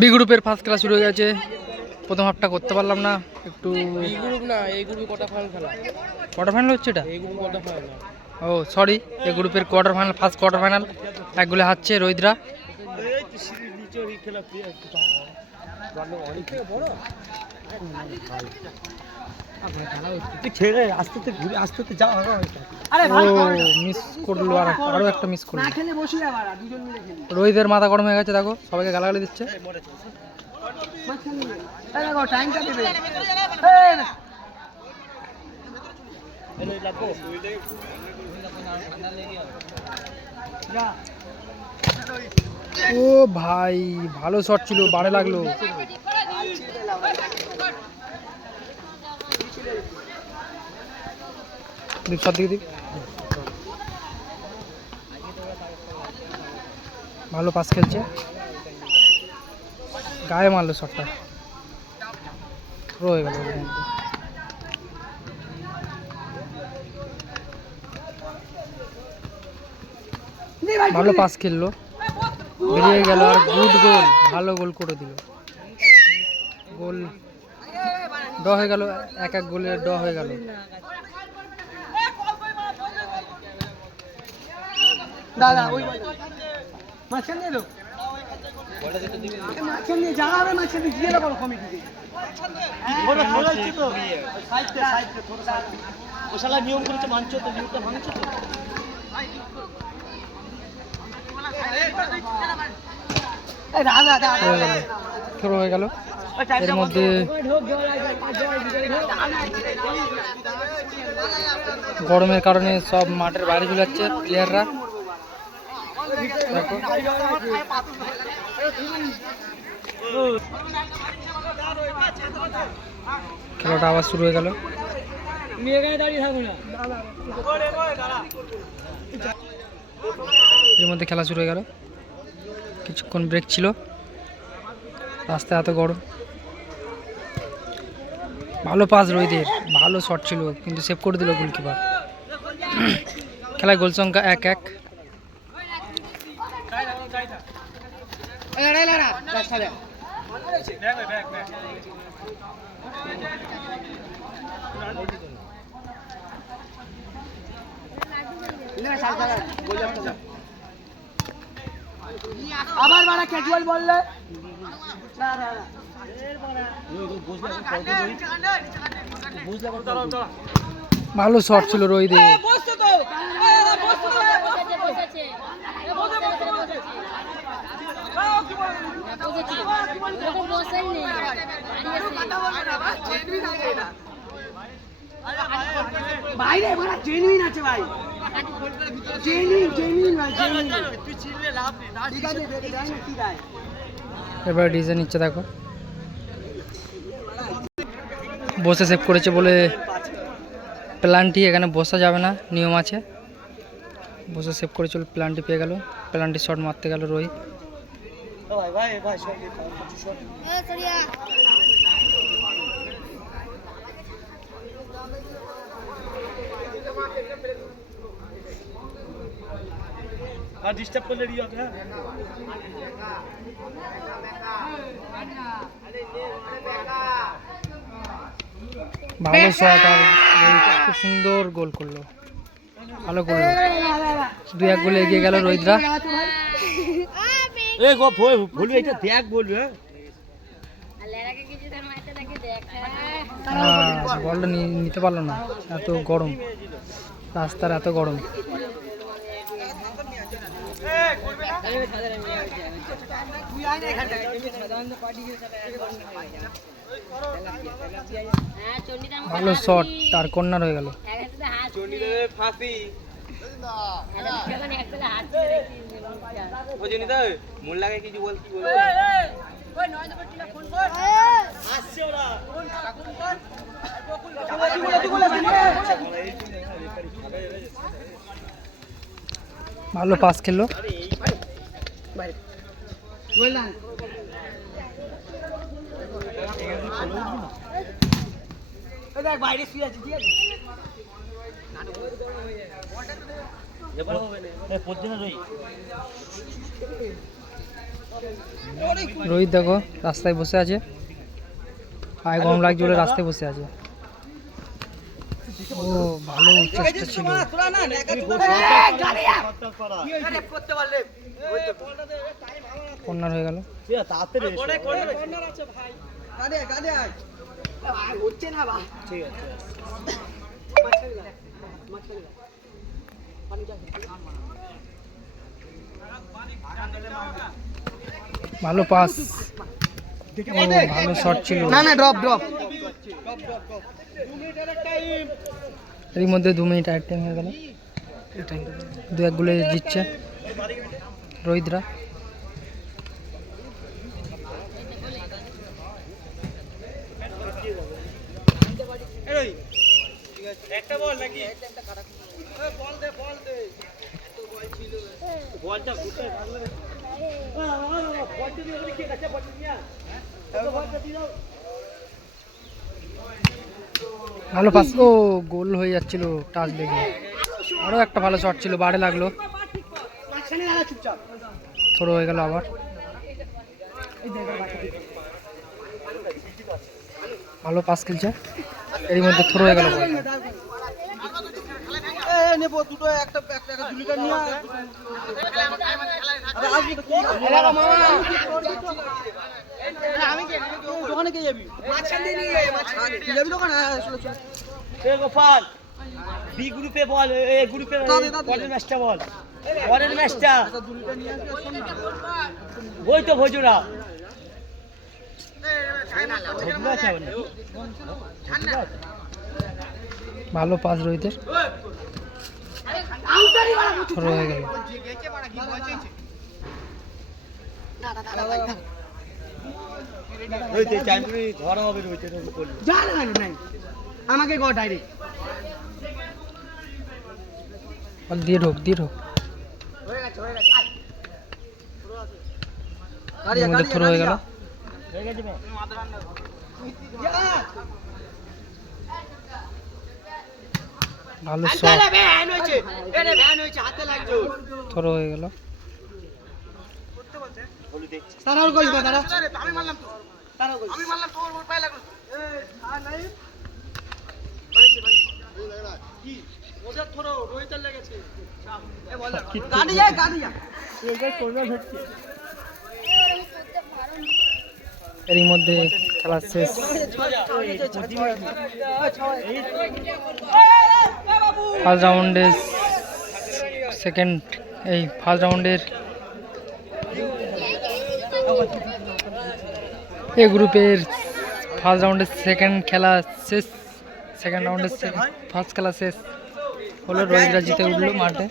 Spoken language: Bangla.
বি গ্রুপের ফার্স্ট খেলা শুরু হয়ে গেছে। প্রথম হাফটা করতে পারলাম না একটু। বি গ্রুপ না, এই গ্রুপে কোয়ার্টার ফাইনাল খেলা। কোয়ার্টার ফাইনাল হচ্ছে এটা? এই গ্রুপ কোয়ার্টার ফাইনাল। ও সরি, এই গ্রুপের quarter final, first quarter final. এক গোলে হারছে রোহিতরা। মিস করলো, আরো একটা মিস করলো। রোহিতের মাথা গরম হয়ে গেছে, দেখো সবাইকে গালাগালি দিচ্ছে। ও ভাই, ভালো শট ছিল, বারে লাগলো। ভালো পাস খেলছে, গায়ে মারলো শটটা, রয়ে গেল। ভালো পাস খেললো, বেরিয়ে গেল। আর গুড গোল, ভালো গোল করে দিল। গোল ড হয়ে গেল, এক এক গোলে ড হয়ে গেল। দাদা ওই মাঝখানে এলো, মাঝখানে জায়গা হবে, মাঝখানে দিয়ে দেবো কমিটিতে। ওটা ভালো লাগছে তো, সাইডে সাইডে থোড়া সাইডে। ও শালা নিয়ম করেছে, মানছো তো? নিয়মটা ভাঙছো তো? এই দাদা দাদা শুরু হয়ে গেল। এর মধ্যে গরমের কারণে সব মাঠের বাইরে চলে যাচ্ছে প্লেয়াররা। খেলাটা আবার শুরু হয়ে গেল। এর মধ্যে খেলা শুরু হয়ে গেল, কিছুক্ষণ ব্রেক ছিল। রাস্তায় এত গরম। ভালো পাস রোহিতের, ভালো শট ছিল, কিন্তু সেভ করে দিল গোলকিপার। খেলায় গোল সংখ্যা 1-1। আবার বাড়া ক্যাজুয়াল বললে না না না, ভালো শট ছিল রোহিতের। বাইরে বড় জেনুইন আছে ভাই, জেনুইন জেনুইন ভাই, জেনুইন। তুই ছিললে লাভ নেই, ঠিক আছে দেখে যাই না কি রায়। এবার ডিজাইন নিচ্ছে, দেখো বসে সেভ করেছে বলে প্ল্যানটি এখানে বসা যাবে না, নিয়ম আছে। বসে সেভ করে চল, প্ল্যানটি পেয়ে গেল। প্ল্যানটি শট মারতে গেল রোহিত। ভাই ভাই ভাই শট আর ডিস্টার্ব করলে রিয়া হবে। হ্যাঁ ভালো শট, আর খুব সুন্দর গোল করলো, ভালো করলো। 2-1 গোলে এগিয়ে গেল রোহিতরা। এ গো ভুলু এটা দেখ বলবি। হ্যাঁ বলটা নিতে পারলো না, এত গরম, রাস্তার এত গরম। ভালো শট, আর কর্নার হয়ে গেল। ভালো পাস খেললো। বাইরে শুয়ে আছে, ঠিক আছে। এবার হবে না, পড়ছে না রই। রোহিত দেখো রাস্তায় বসে আছে, পায়ে গরম লাগছে বলে রাস্তায় বসে আছে। ও ভালো চেষ্টা ছিল। কর্নার হয়ে গেল। ভালো পাস, ভালো শট ছিল। এর মধ্যে 2 মিনিট আর টাইম হয়ে গেল। 2-1 গোলে জিতছে রোহিতরা। একটা বল নাকি? বলটা ঘুরতে থাকলে ভালো পাস, ও গোল হয়ে যাচ্ছিল টাচ দেখে। আরো একটা ভালো শট ছিল, বারে লাগলো, থ্রো হয়ে গেল আবার। ভালো পাস খেলছে, এর মধ্যে থ্রো হয়ে গেল। গোপাল বি গ্রুপে বল, এ গ্রুপে পরের ম্যাচটা বল, পরের ম্যাচটা ওই তো ভজুরা। ভালো পাস রোহিতের, থ্রো হয়ে গেল। ধরা হবে আমাকে গো ডাইরেক্ট দিয়ে ঢোক, দিয়ে ঢোক। থ্রো হয়ে গেল। ভালো শট, থ্রো হয়ে গেল। তারাও কইবা তারা এর মধ্যে খেলা শেষ। ফার্স্ট রাউন্ডের ফার্স্ট রাউন্ডের এই গ্রুপের ফার্স্ট রাউন্ডের সেকেন্ড খেলা শেষ। সেকেন্ড রাউন্ডের ফার্স্ট খেলা শেষ হলো, রোহিতরা জিতে উঠলো মাঠে।